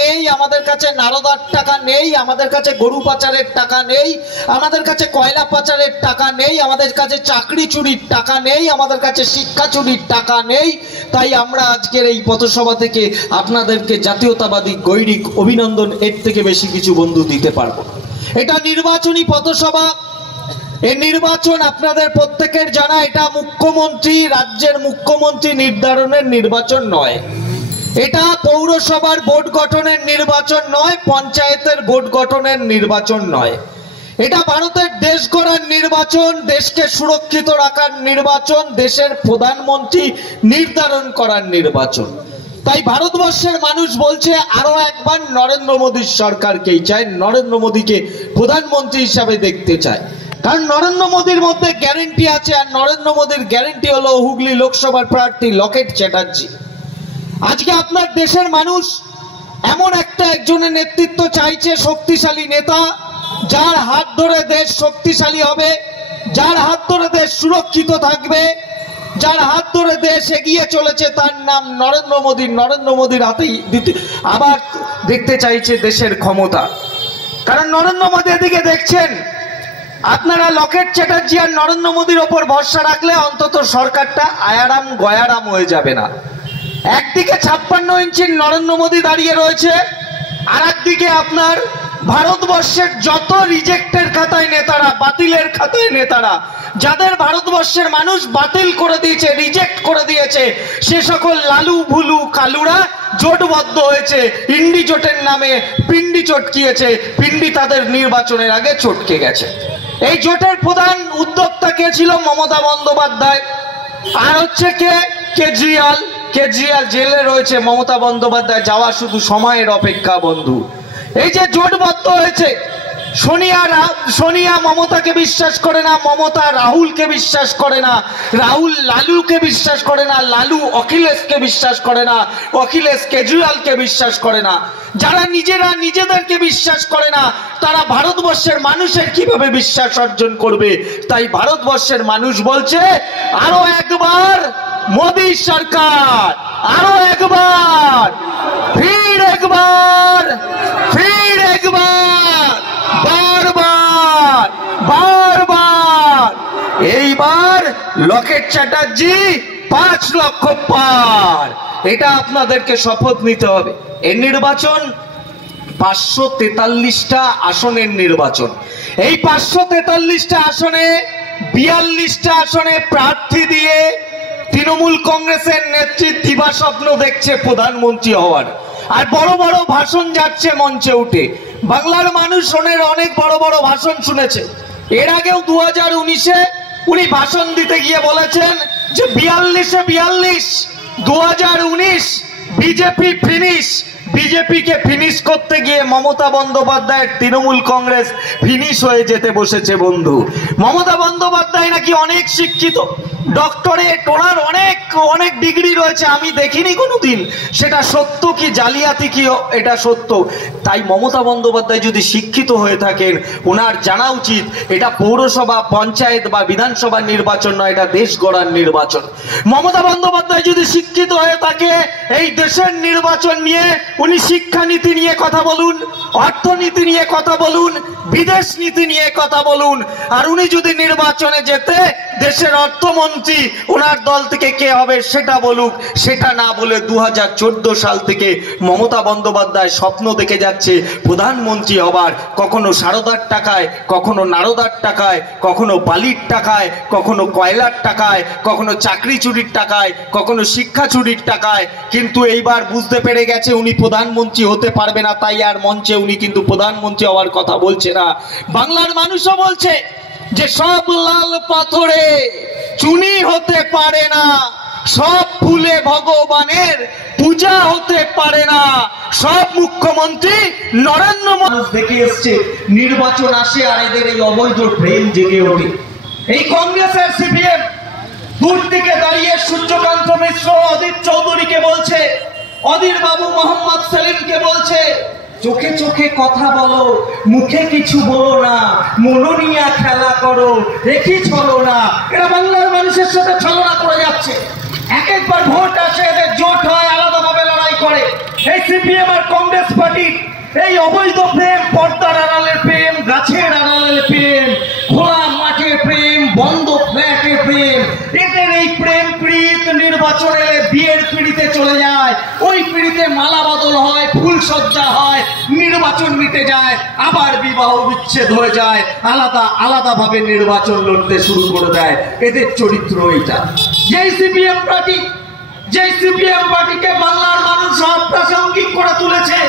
নেই, আমাদের কাছে নারদার টাকা নেই, আমাদের কাছে গরু পাচারের টাকা নেই, আমাদের কাছে কয়লা পাচারের টাকা নেই, আমাদের কাছে চাকরি চুরির টাকা নেই, আমাদের কাছে শিক্ষা চুরির টাকা নেই। তাই আমরা আজকের এই পথসভা থেকে আপনাদেরকে জাতীয়তাবাদী গৈরিক অভিনন্দন, এর থেকে বেশি কিছু বন্ধু দিতে পারবো। এটা নির্বাচনী পথসভা। এই নির্বাচন আপনাদের প্রত্যেকের জানা, এটা মুখ্যমন্ত্রী, রাজ্যের মুখ্যমন্ত্রী নির্ধারণের নির্বাচন নয়। এটা পৌরসভার ভোট গঠনের নির্বাচন নয়, পঞ্চায়েতের ভোট গঠনের নির্বাচন নয়। এটা ভারতের দেশ গড়ার নির্বাচন, দেশকে সুরক্ষিত রাখার নির্বাচন, দেশের প্রধানমন্ত্রী নির্ধারণ করার নির্বাচন। তাই ভারতবর্ষের মানুষ বলছে আরো একবার নরেন্দ্র মোদীর সরকারকেই চায়, নরেন্দ্র মোদীকে প্রধানমন্ত্রী হিসাবে দেখতে চায়। কারণ নরেন্দ্র মোদীর মধ্যে গ্যারেন্টি আছে, আর নরেন্দ্র মোদীর গ্যারেন্টি হলো হুগলি লোকসভার প্রার্থী লকেট চ্যাটার্জি। আজকে আপনার দেশের মানুষ এমন একজনের নেতৃত্ব চাইছে, শক্তিশালী নেতা, যার হাত ধরে দেশ শক্তিশালী হবে, যার হাত ধরে দেশ সুরক্ষিত থাকবে, যার হাত ধরে দেশ এগিয়ে চলেছে, তার নাম নরেন্দ্র মোদী। নরেন্দ্র মোদীর হাতেই আবার দেখতে চাইছে দেশের ক্ষমতা। কারণ নরেন্দ্র মোদী এদিকে দেখছেন, আপনারা লকেট চ্যাটার্জি আর নরেন্দ্র মোদীর ওপর ভরসা রাখলে অন্তত সরকারটা আয়ারাম গয়ারাম হয়ে যাবে না। একদিকে 56 ইঞ্চির নরেন্দ্র মোদী দাঁড়িয়ে রয়েছে, আর একদিকে আপনার ভারতবর্ষের যত রিজেক্টের খাতায় নেতারা, বাতিলের খাতায় নেতারা, যাদের ভারতবর্ষের মানুষ বাতিল করে দিয়েছে, রিজেক্ট করে দিয়েছে, সে সকল লালু ভুলু কালুরা জোটবদ্ধ হয়েছে, ইন্ডি জোটের নামে পিন্ডি চটকিয়েছে। পিন্ডি তাদের নির্বাচনের আগে চটকে গেছে। এই জোটের প্রধান উদ্যোক্তা কে ছিল? মমতা বন্দ্যোপাধ্যায়। আর হচ্ছে কে? কেজরিওয়াল। কেজরিওয়াল জেলে রয়েছে, মমতা বন্দ্যোপাধ্যায় যাওয়া শুধু সময়ের অপেক্ষা বন্ধু। এই যে জোটবদ্ধ হয়েছে, সোনিয়া মমতাকে বিশ্বাস করে না, মমতা রাহুলকে বিশ্বাস করে না, রাহুল লালুকে বিশ্বাস করে না, লালু অখিলেশকে বিশ্বাস করে না, অখিলেশ কেজরিওয়ালকে বিশ্বাস করে না। যারা নিজেরা নিজেদেরকে বিশ্বাস করে না, তারা ভারতবর্ষের মানুষের কিভাবে বিশ্বাস অর্জন করবে? তাই ভারতবর্ষের মানুষ বলছে আরো একবার মোদী সরকার, আরো একবার, ফির একবার, ফির একবার, বারবার বারবার। এইবার লকেট চ্যাটার্জি 5 লক্ষ পার, এটা আপনাদেরকে শপথ নিতে হবে। এই নির্বাচন 543টা আসনের নির্বাচন। এই 543টা আসনে 42টা আসনে প্রার্থী দিয়ে তৃণমূল কংগ্রেসের নেত্রী দিবা স্বপ্ন দেখছে প্রধানমন্ত্রী হওয়ার, আর বড় বড় ভাষণ যাচ্ছে মঞ্চে উঠে। বাংলার মানুষ ওনের অনেক বড় বড় ভাষণ শুনেছে। এর আগেও 2019-এ উনি ভাষণ দিতে গিয়ে বলেছেন যে 42-এ 42, 2019 বিজেপি ফিনিশ। বিজেপিকে ফিনিশ করতে গিয়ে মমতা বন্দ্যোপাধ্যায়ের তৃণমূল কংগ্রেস ফিনিশ হয়ে যেতে বসেছে বন্ধু। মমতা বন্দ্যোপাধ্যায় নাকি অনেক শিক্ষিত, ডক্টরেট, ওনার অনেক অনেক ডিগ্রি রয়েছে, আমি দেখিনি কোনোদিন। সেটা সত্য কি জালিয়াতি কি, এটা সত্য। তাই মমতা বন্দ্যোপাধ্যায় যদি শিক্ষিত হয়ে থাকেন, ওনার জানা উচিত এটা পৌরসভা, পঞ্চায়েত বা বিধানসভা নির্বাচন নয়, এটা দেশ গড়ার নির্বাচন। মমতা বন্দ্যোপাধ্যায় যদি শিক্ষিত হয়ে থাকে, এই দেশের নির্বাচন নিয়ে উনি শিক্ষানীতি নিয়ে কথা বলুন, অর্থনীতি নিয়ে কথা বলুন, বিদেশ নীতি নিয়ে কথা বলুন। আর উনি যদি নির্বাচনে যেতে, দেশের অর্থমন্ত্রী ওনার দল থেকে কে হবে সেটা বলুক। সেটা না বলে 2014 সাল থেকে মমতা বন্দ্যোপাধ্যায় স্বপ্ন দেখে যাচ্ছে প্রধানমন্ত্রী হবার। কখনো সারদার টাকায়, কখনো নারদার টাকায়, কখনো বালির টাকায়, কখনো কয়লার টাকায়, কখনো চাকরি চুরির টাকায়, কখনো শিক্ষা চুরির টাকায়। কিন্তু এইবার বুঝতে পেরে গেছে উনি প্রধানমন্ত্রী হতে পারবে না, তাই আর মঞ্চে উনি কিন্তু প্রধানমন্ত্রী হওয়ার কথা বলছে না। বাংলার মানুষও বলছে যে সব লাল পাথরে চুনি হতে পারে না, সব ফুলে ভগবানের পূজা হতে পারে না, সব মুখ্যমন্ত্রী নরেন্দ্র মোদী দেখে এসছে। নির্বাচন আসে আর এদের এই অবৈধ প্রেম জেগে ওঠে। এই কংগ্রেসের সিপিএম দূর থেকে দাঁড়িয়ে সূর্যকান্ত মিশ্র, অধীর চৌধুরীকে বলছে, অধীর বাবু মোহাম্মদ সেলিমকে বলছে, চোখে চোখে কথা বলো, মুখে কিছু বলো না, মনোনিয়া খেলা করো, রেখি চলো না। এরা বাংলার মানুষের সাথে ছলনা করে যাচ্ছে। এক একবার ভোট আসে, এদের জোট হয়, আলাদাভাবে লড়াই করে। এই সিপিএম আর কংগ্রেস এই অবৈধ প্রেম, পর্দার আড়ালের প্রেম, গাছের আড়ালের প্রেম, খোলা মাঠে প্রেম, বন্ধ ফ্ল্যাটে প্রেম, এদের এই প্রেম পীড়িত নির্বাচন এলে বিয়ের পিড়িতে চলে যায়, ওই পিড়িতে মালা বদল হয়, ফুল সজ্জা হয়, নির্বাচন মিটে যায়, আবার বিবাহ বিচ্ছেদ হয়ে যায়, আলাদা আলাদা ভাবে নির্বাচন লড়তে শুরু করে দেয়। এদের চরিত্র এইটা। যেই সিপিএম পার্টিকে বাংলার মানুষ অপ্রাসঙ্গিক করে তুলেছে,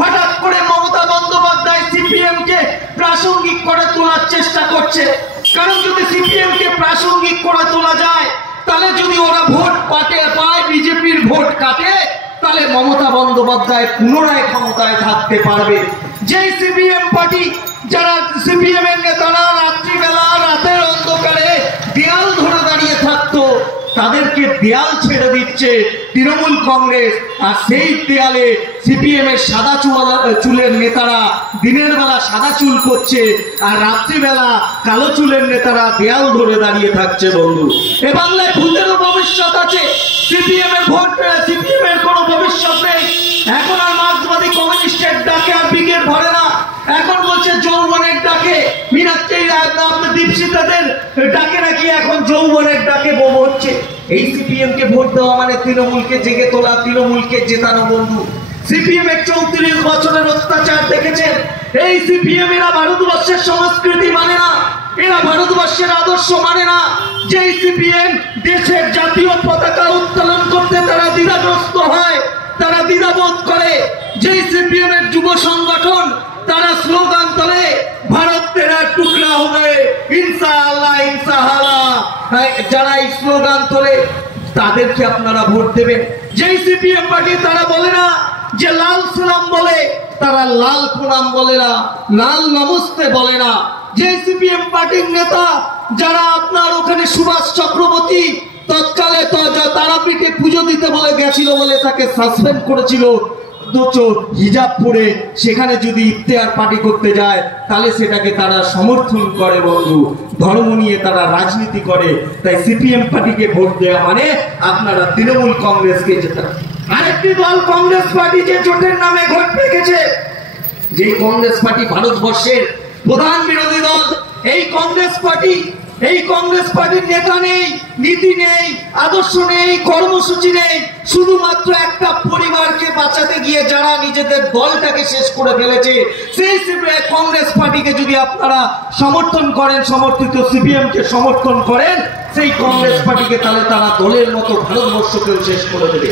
হঠাৎ করে মমতা বন্দ্যোপাধ্যায় সিপিএম কে প্রাসঙ্গিক করে তোলার চেষ্টা করছে। কারণ যদি সিপিএম কে প্রাসঙ্গিক করে তোলা যায়, তাহলে যদি ওরা ভোট পায়, বিজেপির ভোট কাটে, তাহলে মমতা বন্দ্যোপাধ্যায় পুনরায় ক্ষমতায় থাকতে পারবে। যেই সিপিএম পার্টি, যারা সিপিএম এর নেতারা রাত্রিবেলা রাতের অন্ধকারে দেয়াল ধরে দাঁড়িয়ে থাকতো, তাদেরকে দেয়াল ছেড়ে দিচ্ছে তৃণমূল কংগ্রেস। আর সেই দেয়ালে সিপিএম এর সাদা চুলের নেতারা দিনের বেলা সাদা চুল করছে, আর রাত্রিবেলা কালো চুলের নেতারা দেয়াল ধরে দাঁড়িয়ে থাকছে। বন্ধু, এ বাংলায় ভূতেরও ভবিষ্যৎ আছে। সিপিএম এর ভোট, সিপিএম এর কোনো ভবিষ্যৎ নেই। এখন আর মার্ক্সবাদী কমিউনিস্টের ডাকে আর ব্রিগেড ভরে না, এখন বলছে যৌবনের ডাকে। মীনাক্ষী দীপশিতাদের ডাকে নাকি এখন যৌবনের ডাকে বোম হচ্ছে। এই সিপিএম কে ভোট দেওয়া মানে তৃণমূলকে জেগে তোলা, তৃণমূলকে জেতানো। বন্ধু, সিপিএম এর 34 বছরের অত্যাচার দেখেছেন। এই সিপিএম এরা ভারতবর্ষের সংস্কৃতি মানে না, এরা ভারতবর্ষের আদর্শ মানে না। যেই সিপিএম দেশের জাতীয় পতাকা উত্তোলন করতে তারা দ্বিধাগ্রস্ত হয়, তারা দ্বিধাবোধ করে। যেই সিপিএম এর যুব সংগঠন, তারা স্লোগান তোলে ভারত তেরা টুকরা হবে, ইনশাআল্লাহ ইনশাআল্লাহ। যারা এই স্লোগান তোলে তাদেরকে আপনারা ভোট দেবেন। যেই সিপিএম পার্টি তারা বলে না যে লাল সালাম বলে, তারা লাল প্রণাম বলে না, লাল নমস্তে বলে না। যে সিপিএম পার্টির নেতা যারা আপনার ওখানে সুভাষ চক্রবর্তী তৎকালে তারাপীঠে পুজো দিতে বলে গেছিল বলে তাকে সাসপেন্ড করেছিল, হিজাব পরে সেখানে যদি ইফতেহার পার্টি করতে যায় তাহলে সেটাকে তারা সমর্থন করে। বন্ধু, ধর্ম নিয়ে তারা রাজনীতি করে। তাই সিপিএম পার্টিকে ভোট দেওয়া মানে আপনারা তৃণমূল কংগ্রেসকে জেতা। আরেকটি দল কংগ্রেস পার্টি, যে জোটের নামে ভোট পেয়েছে। যে কংগ্রেস পার্টি ভারতবর্ষের প্রধান বিরোধী দল। এই কংগ্রেস পার্টির নেতা নেই, নীতি নেই, আদর্শ নেই, কর্মসূচি নেই। শুধুমাত্র একটা পরিবারকে বাঁচাতে গিয়ে যারা নিজেদের দলটাকে শেষ করে ফেলেছে, সেই কংগ্রেস পার্টিকে যদি আপনারা সমর্থন করেন, সমর্থিত সিপিএম কে সমর্থন করেন, সেই কংগ্রেস পার্টিকে, তাহলে তারা দলের মতো ভারতবর্ষকেও শেষ করে দেবে।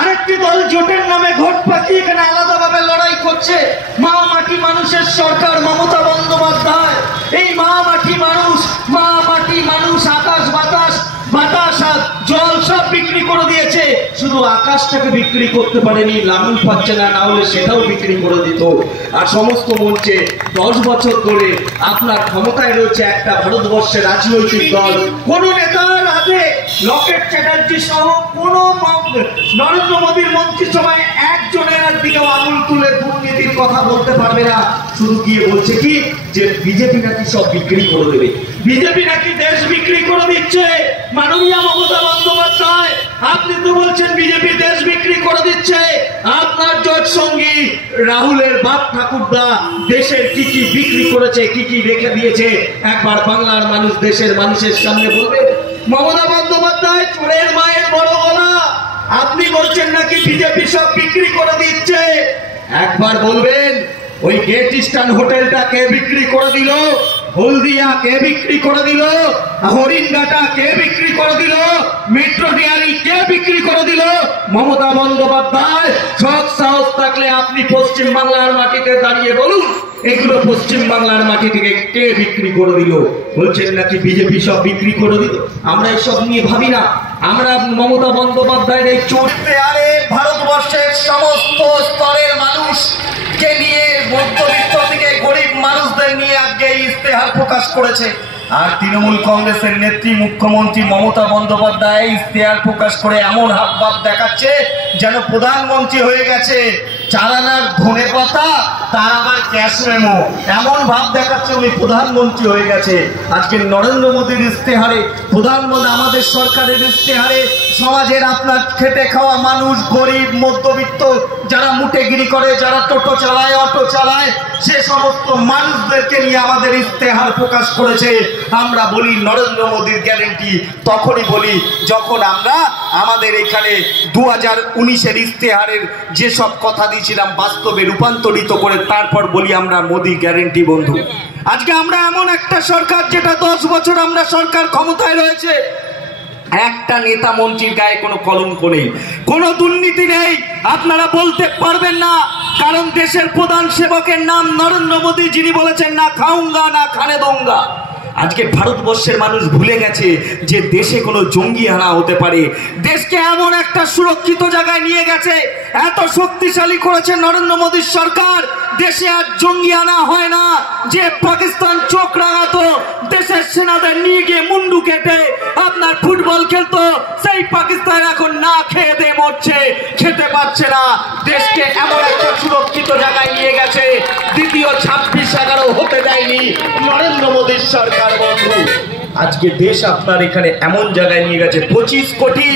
আরেকটি দল জোটের নামে ভোট পাকিয়ে এখানে আলাদাভাবে লড়াই করছে। মা মাটি মানুষের সরকার মমতা বন্দ্যোপাধ্যায়। এই মা মাটি মানুষ আকাশ বাতাস আর জল সব বিক্রি করে দিয়েছে, শুধু আকাশটাকে বিক্রি করতে পারেনি, লাঙল পাচ্ছে না, না হলে সেটাও বিক্রি করে দিত। আর সমস্ত মঞ্চে 10 বছর ধরে আপনার ক্ষমতায় রয়েছে একটা ভারতবর্ষের রাজনৈতিক দল। কোন নেতার হাতে লকেট চ্যাটার্জি সহ কোন নরেন্দ্র মোদীর মন্ত্রিসভায় একজনের দিকেও আঙুল তুলে দুর্নীতির কথা বলতে পারবে না। শুধু গিয়ে বলছে কি যে বিজেপি নাকি সব বিক্রি করে দেবে, বিজেপি নাকি দেশ বিক্রি করে দিচ্ছে। মাননীয় মমতা বন্দ্যোপাধ্যায়, আপনি তো বলছেন বিজেপি দেশ বিক্রি করে দিচ্ছে। আপনার জোট সঙ্গী রাহুলের বাপ ঠাকুরদা দেশের কি কি বিক্রি করেছে, কি কি রেখে দিয়েছে, একবার বাংলার মানুষ, দেশের মানুষের সামনে বলবে। মমতা বন্দ্যোপাধ্যায় চোরের মায়ের বড় গলা, আপনি বলছেন নাকি বিজেপি সব বিক্রি করে দিচ্ছে। একবার বলবেন ওই গেট ইস্টার্ন হোটেলটা কে বিক্রি করে দিল, হলদিয়া কে বিক্রি করে দিল, হরিণঘাটা কে বিক্রি করে দিল, মেট্রো ডেয়ারি কে বিক্রি করে দিল। মমতা বন্দ্যোপাধ্যায় সৎ সাহস থাকলে আপনি পশ্চিম বাংলার মাটিতে দাঁড়িয়ে বলুন এগুলো পশ্চিম বাংলার মাটি থেকে কে বিক্রি করে দিল। বলছেন নাকি বিজেপি সব বিক্রি করে দিল। আমরা এসব নিয়ে ভাবি না। আমরা মমতা বন্দ্যোপাধ্যায়ের এই চলতে আরে ভারতবর্ষের সমস্ত স্তরের মানুষকে নিয়ে, মধ্যবিত্ত থেকে গরিব মানুষদের নিয়ে আজকে ইস্তেহার প্রকাশ করেছে। আর তৃণমূল কংগ্রেসের নেত্রী মুখ্যমন্ত্রী মমতা বন্দ্যোপাধ্যায় ইস্তেহার প্রকাশ করে এমন হাবভাব দেখাচ্ছে যেন প্রধানমন্ত্রী হয়ে গেছে। চালানার ধনে পাতা তার আবার ক্যাশ মেমো, এমন ভাব দেখাচ্ছে উনি প্রধানমন্ত্রী হয়ে গেছে। আজকে নরেন্দ্র মোদীর ইস্তেহারে, প্রধানমন্ত্রী আমাদের সরকারের ইস্তেহারে সমাজের আপনার খেটে খাওয়া মানুষ, গরিব মধ্যবিত্ত, যারা মুটেগিরি করে, যারা টোটো চালায়, অটো চালায়, সে সমস্ত মানুষদেরকে নিয়ে আমাদের ইস্তেহার প্রকাশ করেছে। আমরা বলি নরেন্দ্র মোদীর গ্যারেন্টি তখনই বলি যখন আমরা আমাদের এখানে 2019-এর ইস্তেহারের যেসব কথা দিয়েছিলাম বাস্তবে রূপান্তরিত করে তারপর বলি আমরা মোদী গ্যারেন্টি। বন্ধু, আজকে আমরা এমন একটা সরকার, যেটা 10 বছর আমরা সরকার ক্ষমতায় রয়েছে, একটা নেতা মন্ত্রীর গায়ে কোনো কলঙ্ক নেই, কোনো দুর্নীতি নেই, আপনারা বলতে পারবেন না। কারণ দেশের প্রধান সেবকের নাম নরেন্দ্র মোদী, যিনি বলেছেন না খাউঙ্গা না খানে দোঙ্গা। আজকে ভারতবর্ষের মানুষ ভুলে গেছে যে দেশে কোনো জঙ্গি হানা হতে পারে। দেশকে এমন একটা সুরক্ষিত জায়গায় নিয়ে গেছে, এত শক্তিশালী করেছে নরেন্দ্র মোদীর সরকার, দেশে আর জঙ্গি আনা হয় না। যে পাকিস্তান চোখ রাঙাতো, দেশের সেনাদের নিয়ে গিয়ে মুন্ডু কেটে আপনার ফুটবল খেলতো, সেই পাকিস্তান এখন না খেয়ে দিয়ে মরছে, খেতে পারছে না। দেশকে এমন একটা সুরক্ষিত জায়গায় নিয়ে গেছে, দ্বিতীয় 26/11 হতে দেয়নি নরেন্দ্র মোদীর সরকার। বন্ধু, আজকে দেশ আপনার এখানে এমন জায়গায় নিয়ে গেছে, 25 কোটি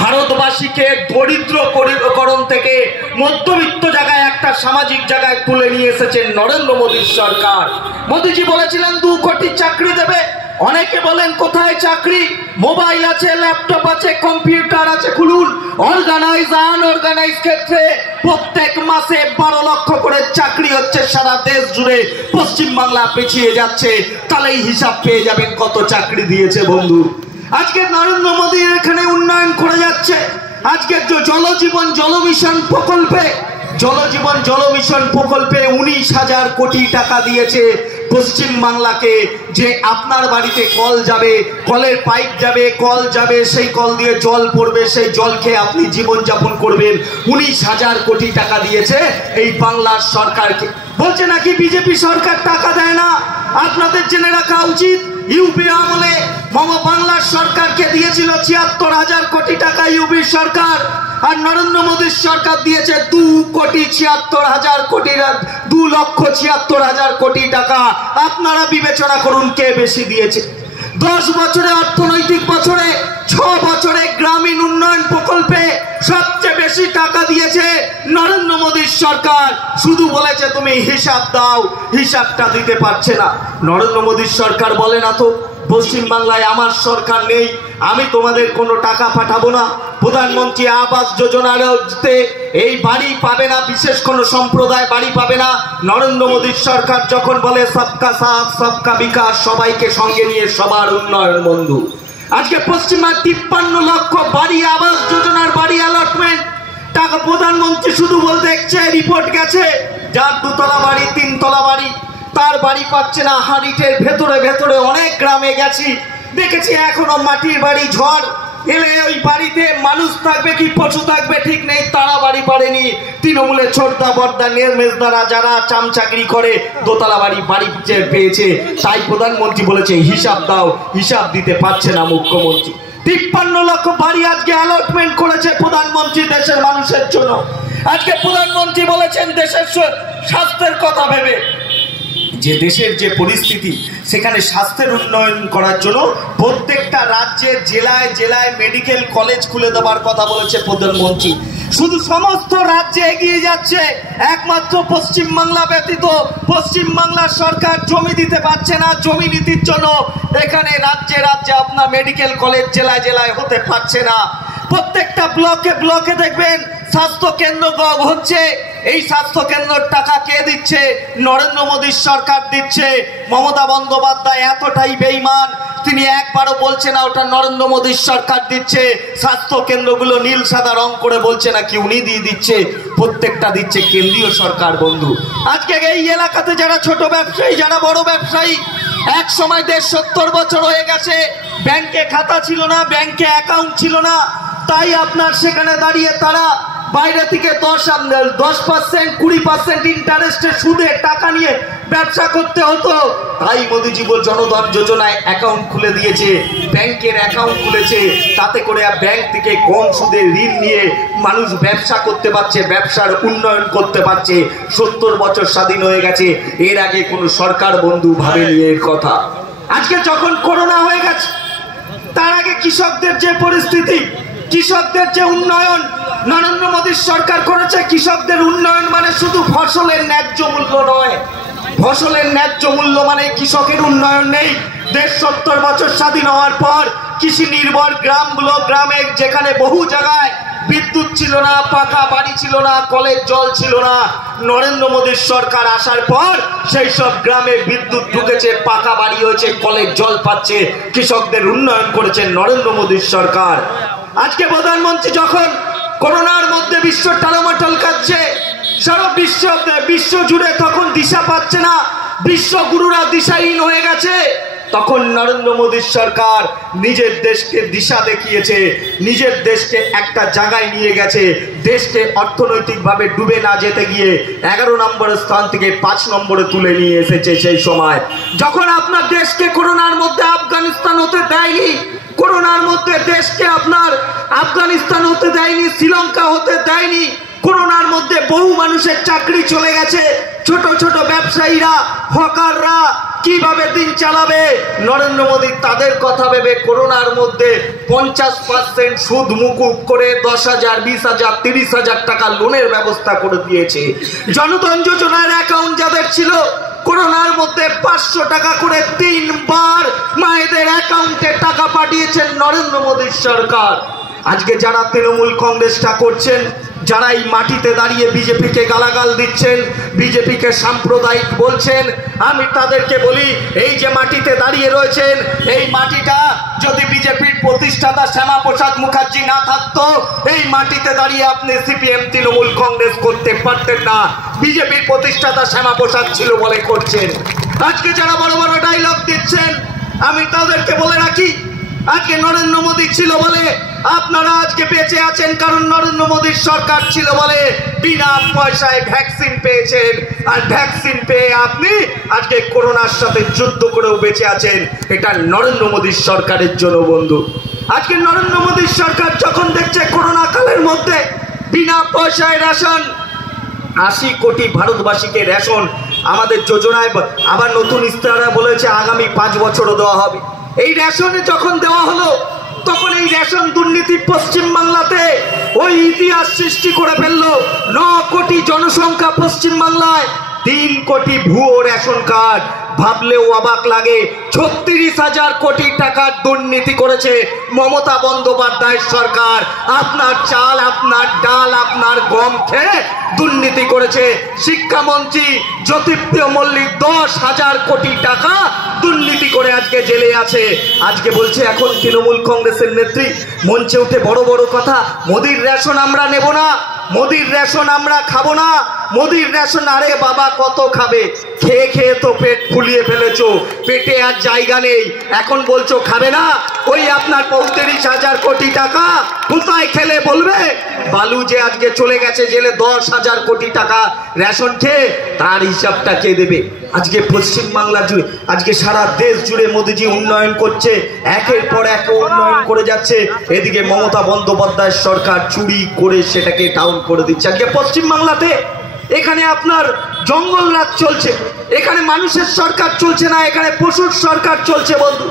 ভারতবাসীকে দরিদ্রকরণ থেকে মধ্যবিত্ত জায়গায় একটা সামাজিক জায়গায় তুলে নিয়ে এসেছেন নরেন্দ্র মোদীর সরকার। মোদীজি বলেছিলেন 2 কোটি চাকরি দেবে। অনেকে বলেন কোথায় চাকরি? মোবাইল আছে, ল্যাপটপ আছে, কম্পিউটার আছে, খুলুন। অর্গানাইজ আনঅর্গানাইজ ক্ষেত্রে প্রত্যেক মাসে 12 লক্ষ করে চাকরি হচ্ছে সারা দেশ জুড়ে। পশ্চিমবাংলা পিছিয়ে যাচ্ছে, তাহলে এই হিসাব পেয়ে যাবেন কত চাকরি দিয়েছে। বন্ধু, আজকে নরেন্দ্র মোদী এখানে উন্নয়ন করে যাচ্ছে। আজকে জলজীবন জলমিশন প্রকল্পে 19,000 কোটি টাকা দিয়েছে পশ্চিমবাংলাকে, যে আপনার বাড়িতে কল যাবে, কলের পাইপ যাবে, কল যাবে, সেই কল দিয়ে জল পড়বে, সেই জল খেয়ে আপনি জীবনযাপন করবেন। 19,000 কোটি টাকা দিয়েছে এই বাংলার সরকারকে। বলছে নাকি বিজেপি সরকার টাকা দেয় না। আপনাদের জেনে রাখা উচিত, ইউপি আমলে বাংলার সরকারকে দিয়েছিল 76,000 কোটি টাকা ইউপি সরকার, আর নরেন্দ্র মোদীর সরকার দিয়েছে 2,76,000 কোটি টাকা। আপনারা বিবেচনা করুন কে বেশি দিয়েছে। 10 বছরে অর্থনৈতিক বছরে 6 বছরে গ্রামীণ উন্নয়ন প্রকল্পে সবচেয়ে বেশি টাকা দিয়েছে নরেন্দ্র মোদীর সরকার। শুধু বলেছে তুমি হিসাব দাও, হিসাবটা দিতে পারছে না। নরেন্দ্র মোদীর সরকার বলে না তো পশ্চিমবাংলায় আমার সরকার নেই, আমি তোমাদের কোনো টাকা পাঠাবো না। প্রধানমন্ত্রী আবাস যোজনাতে এই বাড়ি পাবে না, বিশেষ কোনো সম্প্রদায় বাড়ি পাবে না। নরেন্দ্র মোদীর সরকার যখন বলে সবকা সাথ সবকা বিকাশ, সবাইকে সঙ্গে নিয়ে সবার উন্নয়ন। বন্ধু, আজকে পশ্চিমবঙ্গ 53 লক্ষ বাড়ি আবাস যোজনার বাড়ি অ্যালটমেন্ট টাকা প্রধানমন্ত্রী শুধু বলতে দেখছে, রিপোর্ট গেছে যার 2 তলা বাড়ি 3 তলা বাড়ি তার বাড়ি পাচ্ছে না। হাড়িটের ভেতরে অনেক গ্রামে গেছি, দেখেছি এখনো মাটির বাড়ি, ঝড় এলে ওই বাড়িতে মানুষ থাকবে কি পশু থাকবে ঠিক নেই, তারা বাড়ি পারেনি। তৃণমূলের ছোটদা বড়দা মেজদারা যারা চামচাগিরি করে দোতলা বাড়ি পেয়েছে। তাই প্রধানমন্ত্রী বলেছে হিসাব দাও, হিসাব দিতে পারছে না মুখ্যমন্ত্রী। 53 লক্ষ বাড়ি আজকে অ্যালটমেন্ট করেছে প্রধানমন্ত্রী দেশের মানুষের জন্য। আজকে প্রধানমন্ত্রী বলেছেন দেশের স্বাস্থ্যের কথা ভেবে, যে দেশের যে পরিস্থিতি সেখানে স্বাস্থ্যের উন্নয়ন করার জন্য প্রত্যেকটা রাজ্যের জেলায় জেলায় মেডিকেল কলেজ খুলে দেওয়ার কথা বলেছে প্রধানমন্ত্রী। শুধু সমস্ত রাজ্যে এগিয়ে যাচ্ছে, একমাত্র পশ্চিমবাংলা ব্যতীত পশ্চিমবাংলার সরকার জমি দিতে পারছে না। জমি নীতির জন্য এখানে রাজ্যে রাজ্যে আপনার মেডিকেল কলেজ জেলায় জেলায় হতে পারছে না। প্রত্যেকটা ব্লকে দেখবেন স্বাস্থ্য কেন্দ্র হচ্ছে। এই স্বাস্থ্য কেন্দ্রের টাকা কে দিচ্ছে? নরেন্দ্র মোদীর সরকার দিচ্ছে। মমতা বন্দ্যোপাধ্যায় এতটাই বেঈমান, তিনি একবারও বলছে না ওটা নরেন্দ্র মোদীর সরকার দিচ্ছে। স্বাস্থ্য কেন্দ্রগুলো নীল সাদা রং করে বলছে নাকি উনি দিয়ে দিচ্ছে, প্রত্যেকটা দিচ্ছে কেন্দ্রীয় সরকার। বন্ধু, আজকে এই এলাকাতে যারা ছোট ব্যবসায়ী, যারা বড় ব্যবসায়ী, এক সময় 70 বছর হয়ে গেছে ব্যাংকে খাতা ছিল না, ব্যাংকে অ্যাকাউন্ট ছিল না, তাই আপনার সেখানে দাঁড়িয়ে তারা বাইরে থেকে 10% 20% ইন্টারেস্টে সুদে টাকা নিয়ে ব্যবসা করতে হতো। তাই মোদীজি জনধন যোজনায় অ্যাকাউন্ট খুলে দিয়েছে, ব্যাংকের অ্যাকাউন্ট খুলেছে, তাতে করে ব্যাংক থেকে কম সুদে ঋণ নিয়ে মানুষ ব্যবসা করতে পারছে, ব্যবসার উন্নয়ন করতে পারছে। 70 বছর স্বাধীন হয়ে গেছে, এর আগে কোনো সরকার বন্ধু ভাবেনি এর কথা। আজকে যখন করোনা হয়ে গেছে, তার আগে কৃষকদের যে পরিস্থিতি, কৃষকদের যে উন্নয়ন নরেন্দ্র মোদীর সরকার করেছে, কৃষকদের উন্নয়ন মানে শুধু ফসলের ন্যায্য মূল্য নয়। ফসলের ন্যায্য মূল্য মানে কৃষকের উন্নয়ন নেই। 70 বছর স্বাধীন হওয়ার পর কৃষি নির্ভর গ্রামগুলো, গ্রামে যেখানে বহু জায়গায় বিদ্যুৎ ছিল না, পাকা বাড়ি ছিল না, কলের জল ছিল না, নরেন্দ্র মোদীর সরকার আসার পর সেই সব গ্রামে বিদ্যুৎ ঢুকেছে, পাকা বাড়ি হয়েছে, কলের জল পাচ্ছে, কৃষকদের উন্নয়ন করেছে নরেন্দ্র মোদীর সরকার। আজকে প্রধানমন্ত্রী যখন করোনার মধ্যে বিশ্ব টালমাটাল কাটছে, সারা বিশ্ব জুড়ে তখন দিশা পাচ্ছে না, বিশ্বগুরুরা দিশাহীন হয়ে গেছে, তখন নরেন্দ্র মোদীর সরকার নিজের দেশকে দিশা দেখিয়েছে, নিজের দেশকে একটা জায়গায় নিয়ে গেছে, দেশকে অর্থনৈতিকভাবে ডুবে না যেতে গিয়ে 11 নম্বরের স্থান থেকে 5 নম্বরে তুলে নিয়ে এসেছে। সেই সময় যখন আপনার দেশকে করোনার মধ্যে আফগানিস্তান হতে দেয়নি, করোনার মধ্যে দেশকে আপনার আফগানিস্তান হতে দেয়নি, শ্রীলঙ্কা হতে দেয়নি, করোনার মধ্যে বহু মানুষের চাকরি চলে গেছে, ছোট ছোট ব্যবসায়ীরা, হকাররা কিভাবে দিন চালাবে, নরেন্দ্র মোদী তাদের কথা ভেবে করোনার মধ্যে 50% সুদ মুকুব করে 10,000, 20,000, 30,000 টাকা লোনের ব্যবস্থা করে দিয়েছে। জনধন যোজনার অ্যাকাউন্ট যাদের ছিল, করোনার মধ্যে 500 টাকা করে 3 বার মায়েদের অ্যাকাউন্টে টাকা পাঠিয়েছেন নরেন্দ্র মোদীর সরকার। আজকে যারা তৃণমূল কংগ্রেসটা করছেন, যারা এই মাটিতে দাঁড়িয়ে বিজেপিকে গালাগাল দিচ্ছেন, বিজেপিকে সাম্প্রদায়িক বলছেন, আমি তাদেরকে বলি, এই যে মাটিতে দাঁড়িয়ে রয়েছেন, এই মাটিটা যদি বিজেপির প্রতিষ্ঠাতা শ্যামাপ্রসাদ মুখার্জি না থাকতো, এই মাটিতে দাঁড়িয়ে আপনি সিপিএম তৃণমূল কংগ্রেস করতে পারতেন না। বিজেপির প্রতিষ্ঠাতা শ্যামাপ্রসাদ ছিল বলে করছেন। আজকে যারা বড় বড় ডায়লগ দিচ্ছেন, আমি তাদেরকে বলে রাখি, আজকে নরেন্দ্র মোদী ছিল বলে আপনারা আজকে বেঁচে আছেন, কারণ নরেন্দ্র মোদীর সরকার ছিল বলে বিনা পয়সায় ভ্যাকসিন পেয়েছেন, আর ভ্যাকসিন পেয়ে আপনি আজকে করোনার সাথে যুদ্ধ করেও বেঁচে আছেন। এটা নরেন্দ্র মোদীর সরকারের জন্য বন্ধু। আজকে নরেন্দ্র মোদীর সরকার যখন দেখছে করোনা কালের মধ্যে বিনা পয়সায় রেশন, 80 কোটি ভারতবাসীকে রেশন আমাদের যোজনায় আবার নতুন ইস্তারা বলেছে আগামী 5 বছরও দেওয়া হবে। এই রেশনে যখন দেওয়া হলো, তখন এই রেশন দুর্নীতি পশ্চিমবাংলাতে ওই ইতিহাস সৃষ্টি করে ফেললো। 9 কোটি জনসংখ্যা পশ্চিমবাংলায়, 3 কোটি ভুয়ো রেশন কার্ড। ভাবলেও অবাক লাগে, 36,000 কোটি টাকার দুর্নীতি করেছে মমতা বন্দ্যোপাধ্যায়ের সরকার। আপনার চাল, আপনার ডাল, আপনার গম খেয়ে দুর্নীতি করেছে। শিক্ষামন্ত্রী জ্যোতিপ্রিয় মল্লিক 10,000 কোটি টাকা দুর্নীতি করে আজকে জেলে আছে। আজকে বলছে এখন তৃণমূল কংগ্রেসের নেত্রী মঞ্চে উঠে বড় বড় কথা, মোদির রেশন আমরা নেব না, মোদির রেশন আমরা খাবো না, মোদির রেশন। আরে বাবা কত খাবে, খেয়ে খেয়ে তো পেট ফুলিয়ে ফেলেছো, পেটে আর জায়গা নেই, এখন বলছো খাবে না। ওই আপনার 35,000 কোটি টাকা কোথায় খেলে বলবে? বালু যে আজকে চলে গেছে জেলে 10,000 কোটি টাকা রেশন খেয়ে, তার হিসাবটা কে দেবে? আজকে পশ্চিমবাংলা জুড়ে, আজকে সারা দেশ জুড়ে মোদিজি উন্নয়ন করছে, একের পর এক উন্নয়ন করে যাচ্ছে। এদিকে মমতা বন্দ্যোপাধ্যায়ের সরকার চুরি করে সেটাকে ডাউন করে দিচ্ছে। আজকে পশ্চিমবাংলাতে এখানে আপনার জঙ্গল রাজ চলছে, এখানে মানুষের সরকার চলছে না, এখানে পশুর সরকার চলছে বন্ধু।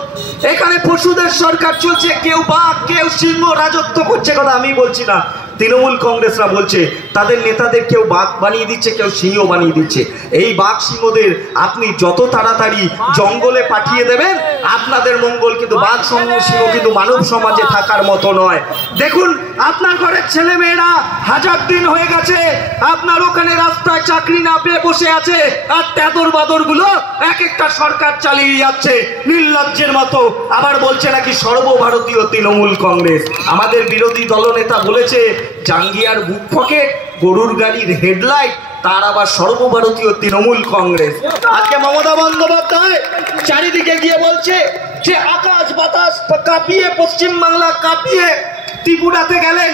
এখানে পশুদের সরকার চলছে, কেউ বাঘ কেউ সিংহ রাজত্ব করছে। কথা আমি বলছি না, তৃণমূল কংগ্রেসরা বলছে তাদের নেতাদের কেউ বাঘ বানিয়ে দিচ্ছে, কেউ সিংহ বানিয়ে দিচ্ছে। এই বাঘ সিংহদের আপনি যত তাড়াতাড়ি জঙ্গলে পাঠিয়ে দেবেন আপনাদের মঙ্গল, কিন্তু বাঘ সিংহ কিন্তু মানব সমাজে থাকার মতো নয়। দেখুন আপনার ঘরের ছেলে মেয়েরা 1000 দিন হয়ে গেছে আপনার ওখানে রাস্তায় চাকরি না পেয়ে বসে আছে, আর তেদর বাদর গুলো এক একটা সরকার চালিয়ে যাচ্ছে নির্লজ্জের মতো। আবার বলছে নাকি সর্বভারতীয় তৃণমূল কংগ্রেস। আমাদের বিরোধী দলনেতা বলেছে জাঙ্গিয়ার বুক পকেট, গরুর গাড়ির হেডলাইট, তার আবার সর্বভারতীয় তৃণমূল কংগ্রেস। আজকে মমতা বন্দ্যোপাধ্যায় চারিদিকে গিয়ে বলছে যে আকাশ বাতাস কাঁপিয়ে, পশ্চিমবাংলা কাঁপিয়ে ত্রিপুরাতে গেলেন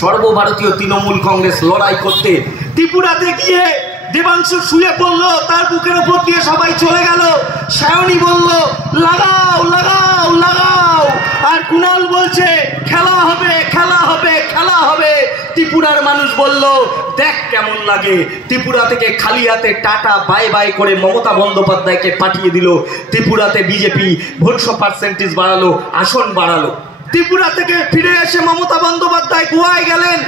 সর্বভারতীয় তৃণমূল কংগ্রেস লড়াই করতে। ত্রিপুরাতে গিয়ে দেবাংশু শুয়ে পড়লো, তার বুকের উপর দিয়ে সবাই চলে গেল। সায়নী বলল লাগাও লাগাও লাগাও, আর কুণাল বলছে খেলা হবে খেলা হবে খেলা হবে। ত্রিপুরার মানুষ বলল দেখ কেমন লাগে। ত্রিপুরা থেকে খালি হাতে টাটা বাই বাই করে মমতা বন্দ্যোপাধ্যায়কে পাঠিয়ে দিল। ত্রিপুরাতে বিজেপি ভোট পার্সেন্টেজ বাড়ালো, আসন বাড়ালো। ত্রিপুরা থেকে ফিরে এসে মমতা বন্দ্যোপাধ্যায় গোয়ায় গেলেন।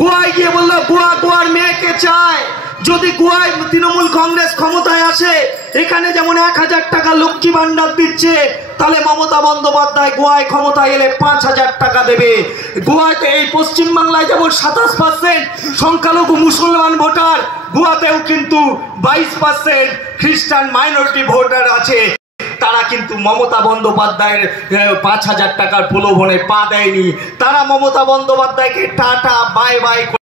গোয়ায় গিয়ে বললো গোয়ার মেয়েকে চায়। যদি গোয়ায় তৃণমূল কংগ্রেস ক্ষমতায় আসে, এখানে যেমন 1000 টাকা লক্ষ্মী ভান্ডার দিচ্ছে, তাহলে মমতা বন্দ্যোপাধ্যায় গোয়ায় ক্ষমতায় এলে 5000 টাকা দেবে। গোয়াতে এই পশ্চিমবাংলায় যেমন 27% সংখ্যালঘু মুসলমান ভোটার, গোয়াতেও কিন্তু 22% খ্রিস্টান মাইনরিটি ভোটার আছে। তারা কিন্তু মমতা বন্দ্যোপাধ্যায়ের 5000 টাকার প্রলোভনে পা দেয়নি। তারা মমতা বন্দ্যোপাধ্যায়কে টাটা বাই বাই